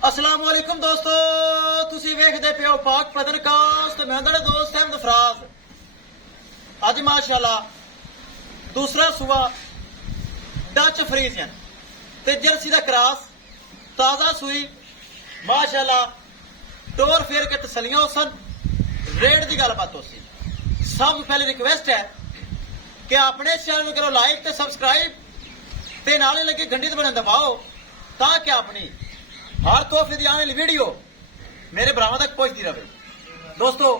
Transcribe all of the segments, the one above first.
अस्सलाम वालेकुम दोस्तों, तुसी वेखदे पियो पाक पतनकास्ट। मैं तुहाडा दोस्त अहमद फराज। अज माशाअल्लाह दूसरा सूआ डच फ्रीजियन ते जर्सी दा क्रॉस ताज़ा सूई माशाअल्लाह टोर फेर के तसलियां होसन, रेट की गलबात होसी। सब पहले रिक्वेस्ट है कि अपने चैनल करो लाइक ते सबसक्राइब ते नाले लगे घंटी ते बटन दबाओ ताकि अपनी हर तोहफे की आने वाली वीडियो मेरे भरावां तक पहुंचती रहे। दोस्तों,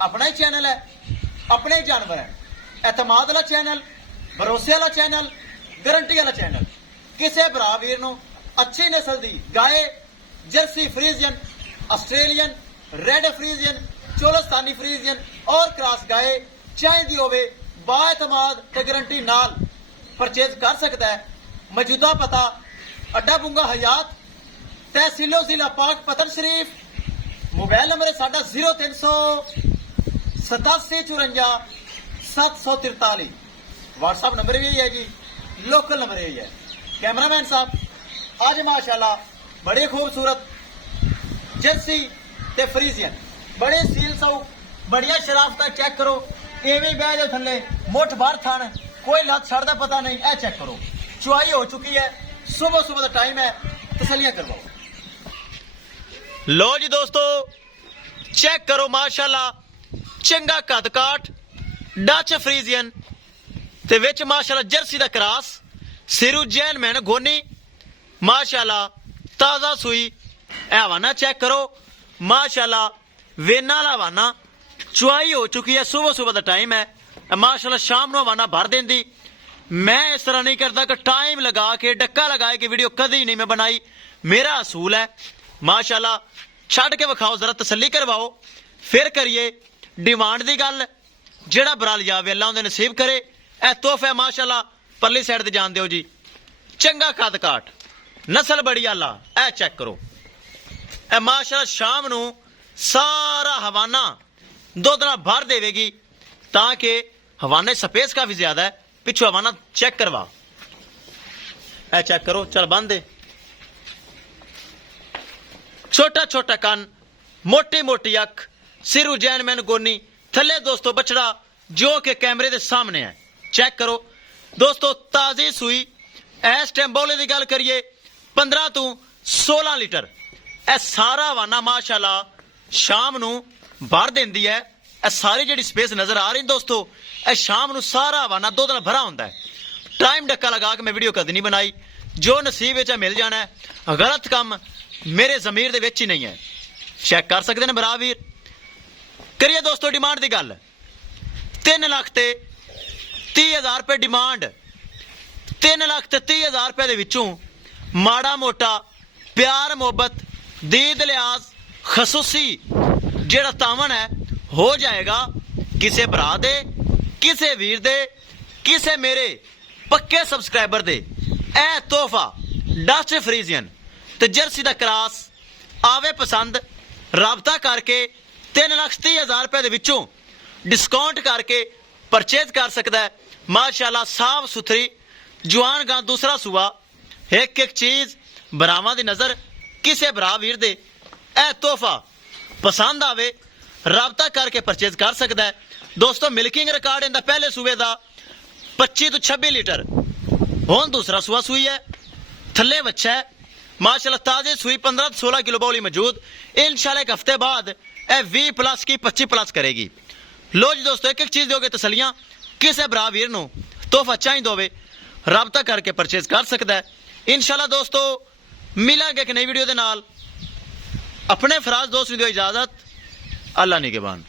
अपना ही चैनल है, अपने ही जानवर है, एतमाद वाला चैनल, भरोसे वाला चैनल, गारंटी वाला चैनल। किसी भरा वीर नूं अच्छी नस्ल की गाय Jersey Friesian, Australian, red Friesian, Cholistani Friesian और क्रॉस गाय चाहिए होवे बाएतमाद ते गारंटी नाल परचेज कर सकता है। मौजूदा पता अड्डा बुंगा हयात, तहसीलो जिला पाक पतन शरीफ। मोबाइल नंबर है साडा 0387 व्हाट्सएप नंबर भी यही है जी, लोकल नंबर यही है। कैमरामैन साहब आज माशाल्लाह बड़े खूबसूरत जर्सी ते फ्रीजियन बड़े सील सौ बढ़िया शराफत चेक करो। एवं बह जाओ थले मुठ बाहर थान, कोई लत छड़दा पता नहीं। ए चेक करो, चुआई हो चुकी है, सुबह सुबह का टाइम है, तसलियां करवाओ। लो जी दोस्तों, चेक करो माशाल्लाह चंगा कद काट डच फ्रीजियन ते विच माशाल्लाह जर्सी दा क्रॉस सिरू जैन मैन गोनी माशाल्लाह ताजा सुई। हवाना चेक करो माशाल्लाह, वेना वाला हवाना चुआई हो चुकी है, सुबह सुबह का टाइम है माशाल्लाह। शाम को हवाना भर देंदी। मैं इस तरह नहीं करता कि टाइम लगा के डक्का लगा के वीडियो कभी नहीं मैं बनाई। मेरा असूल है माशाल्लाह, छड़ के विखाओ, जरा तसली करवाओ, फिर करिए डिमांड की गल। जेड़ा बराल जावे अल्लाह उहदे नसीब करे। ए तोहफा माशाल्लाह परली साइड ते जान दिओ जी। चंगा कद काट, नस्ल बड़ी आला। ए चेक करो, ए माशाल्लाह शाम नू सारा हवाना दुध नाल भर देवेगी ताकि हवाने स्पेस काफी ज्यादा है। पिछू हवाना चेक करवा, ए चेक करो, चल बंद दे। छोटा छोटा कन, मोटी मोटी अख, सिरू जैन मैन गोनी, थले दोस्तों बछड़ा जो कि कैमरे के सामने है। चेक करो दोस्तों, ताजी सुई। इस टाइम बौले की गल करिए 15 तो 16 लीटर। ए सारा वाना माशाल्लाह शाम नू भर देंदी है। ए सारी जी स्पेस नजर आ रही दोस्तों, ए शाम नू सारा वाना दुध नाल भरा होंदा है। टाइम डक्का लगा के मैं वीडियो कदी नहीं बनाई। जो नसीब विच मिल जाना है, गलत काम मेरे जमीर दे विच ही नहीं है। चेक कर सकते हैं भरा वीर। करिए दोस्तों डिमांड की गल, 3,30,000 रुपए डिमांड। 3,30,000 रुपए दे विचों माड़ा मोटा प्यार मोहब्बत दीद लिहाज खसूसी जेड़ा तावन है हो जाएगा किसे भरा दे, किसे वीर दे, किसे मेरे पक्के सबसक्राइबर दे। ए तोहफा डच फ्रीजियन ते जर्सी दा क्रॉस आवे पसंद, राबता करके 3,30,000 रुपए दे विचों डिस्काउंट करके परचेज कर सकता है। माशाल्लाह साफ सुथरी जवान गां, दूसरा सूआ, एक एक चीज भरावां दी नजर किसे भरा वीर दे। ए तोहफा पसंद आवे राबता करके परचेज कर सकता है। दोस्तों मिल्किंग रिकॉर्ड इंदा पहले सूबे का 25 तो 26 लीटर, हुण दूसरा सूआ सुई है, थले बच्चा है माशाल्लाह ताजे सुई। 15 तो 16 किलो बौली मौजूद। इंशाल्लाह एक हफ्ते बाद ए 20 प्लस की 25 प्लस करेगी। लो जी दोस्तों, एक एक चीज दोगे तसलियां। किसे भरा वीर नूं तोहफा चाहिए होवे राबता करके परचेज कर सकता है। इंशाल्लाह दोस्तों मिलांगे एक नई वीडियो दे नाल। अपने फराज दोस्त नूं दिओ इजाजत। अल्लाह निगहबान।